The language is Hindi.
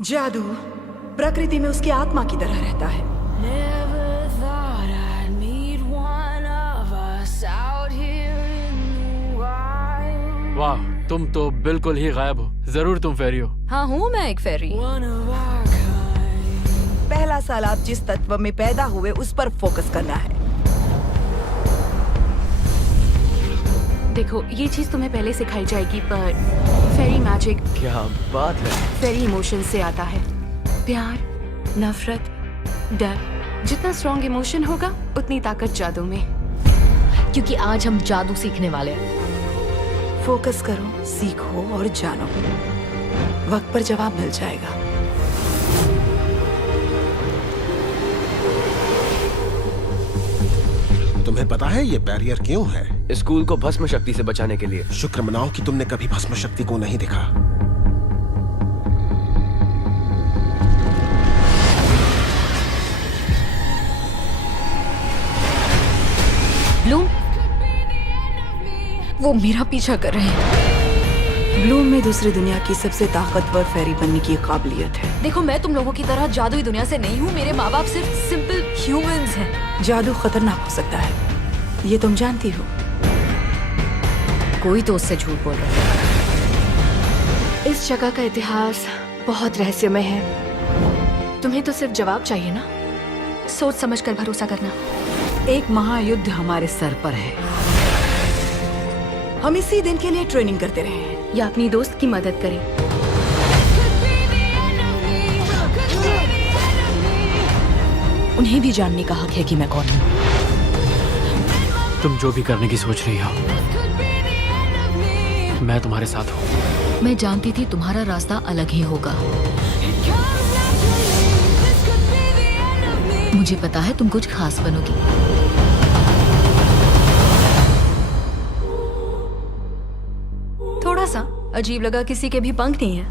जादू प्रकृति में उसकी आत्मा की तरह रहता है। Never thought I'd meet one of us out here in the wild. वाह, तुम तो बिल्कुल ही गायब हो। जरूर तुम फेरी हो। हाँ हूँ मैं एक फेरी। One of our kind. पहला साल आप जिस तत्व में पैदा हुए उस पर फोकस करना है। देखो ये चीज तुम्हें पहले सिखाई जाएगी, पर फेरी मैजिक क्या बात है। फेरी इमोशन से आता है। प्यार, नफरत, डर। जितना स्ट्रॉन्ग इमोशन होगा उतनी ताकत जादू में। क्योंकि आज हम जादू सीखने वाले हैं। फोकस करो, सीखो और जानो। वक्त पर जवाब मिल जाएगा। तुम्हें पता है ये बैरियर क्यों है? स्कूल को भस्म शक्ति से बचाने के लिए। शुक्र मनाओ कि तुमने कभी भस्म शक्ति को नहीं देखा। ब्लूम, वो मेरा पीछा कर रहे हैं। ब्लूम में दूसरी दुनिया की सबसे ताकतवर फेरी बनने की काबिलियत है। देखो मैं तुम लोगों की तरह जादुई दुनिया से नहीं हूँ। मेरे माँ बाप सिर्फ सिंपल ह्यूमंस हैं। जादू खतरनाक हो सकता है, ये तुम जानती हो। कोई तो उससे झूठ बोल रहा है। इस जगह का इतिहास बहुत रहस्यमय है। तुम्हें तो सिर्फ जवाब चाहिए ना। सोच समझ कर भरोसा करना। एक महायुद्ध हमारे सर पर है। हम इसी दिन के लिए ट्रेनिंग करते रहे हैं। या अपनी दोस्त की मदद करें। उन्हें भी जानने का हक है कि मैं कौन हूँ। तुम जो भी करने की सोच रही हो, मैं तुम्हारे साथ हूँ। मैं जानती थी तुम्हारा रास्ता अलग ही होगा। मुझे पता है तुम कुछ खास बनोगी। थोड़ा सा अजीब लगा, किसी के भी पंख नहीं है।